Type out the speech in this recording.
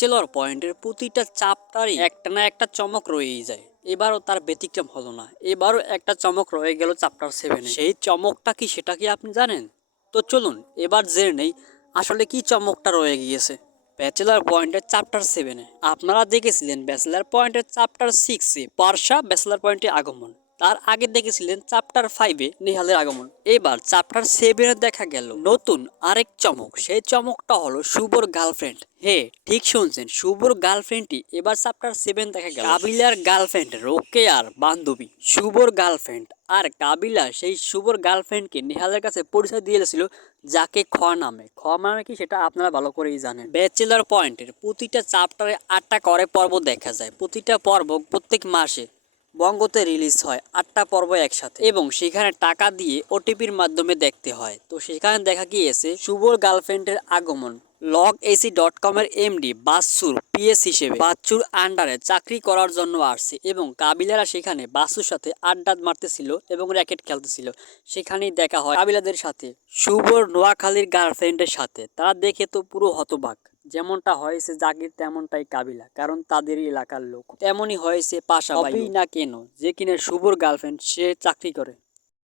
Bachelor পয়েন্টের প্রতিটা চ্যাপ্টারে একটা না একটা চমক রয়েই যায়। এবারও তার ব্যতিক্রম হলো না। এবারও একটা চমক রয়ে গেল চ্যাপ্টার 7-এ। সেই চমকটা কি সেটা কি আপনি জানেন? তো চলুন এবার জেনে নেই আসলে কি চমকটা রয়ে গিয়েছে ব্যাচেলর পয়েন্টের চ্যাপ্টার 7-এ। আপনারা দেখেছিলেন ব্যাচেলর পয়েন্টের চ্যাপ্টার 6-এ পারসা ব্যাচেলর পয়েন্টে আগমন। তার আগে দেখেছিলেন চ্যাপ্টার 5-এ নেহালের আগমন। এবার চ্যাপ্টার 7-এ দেখা গেল নতুন আরেক চমক। সেই চমকটা হলো শুভর গার্লফ্রেন্ড। হে, ঠিক শুনছেন, শুভর গার্লফ্রেন্ডই এবার চ্যাপ্টার 7 দেখা গেল। কাবিলার গার্লফ্রেন্ড রোকেয়ার বান্ধবী শুভর গার্লফ্রেন্ড। আর কাবিলা সেই শুভর গার্লফ্রেন্ডকে নেহালের কাছে পরিচয় দিয়েছিল, যাকে খ নামে। খ মানে কি সেটা আপনারা ভালো করেই জানেন। ব্যাচেলর পয়েন্টের প্রতিটা চ্যাপ্টারে 8টা করে পর্ব দেখা যায়। প্রতিটা পর্ব প্রত্যেক মাসে বঙ্গতে রিলিজ হয় 8টা পর্ব একসাথে, এবং সেখানে টাকা দিয়ে ওটিপির মাধ্যমে দেখতে হয়। তো সেখানে দেখা গিয়েছে শুভর গার্লফ্রেন্ডের আগমন log.ac.com এর এমডি বাচ্চুর পিএস হিসেবে বাচ্চুর আন্ডারে চাকরি করার জন্য আসছে, এবং কাবিলারা সেখানে বাচ্চুর সাথে আড্ডা মারতেছিল এবং র্যাকেট খেলতেছিল। সেখানেই দেখা হয় কাবিলাদের সাথে শুভর নোয়াখালীর গার্লফ্রেন্ডের সাথে। তারা দেখে তো পুরো হতবাক। যেমনটা হয়েছে জাকির তেমনটাই কাবিলা, কারণ তাদেরই এলাকার লোক। তেমনই হয়েছে পাশা। হবেই না কেন, যে কিনা শুভর গার্লফ্রেন্ড সে চাকরি করে।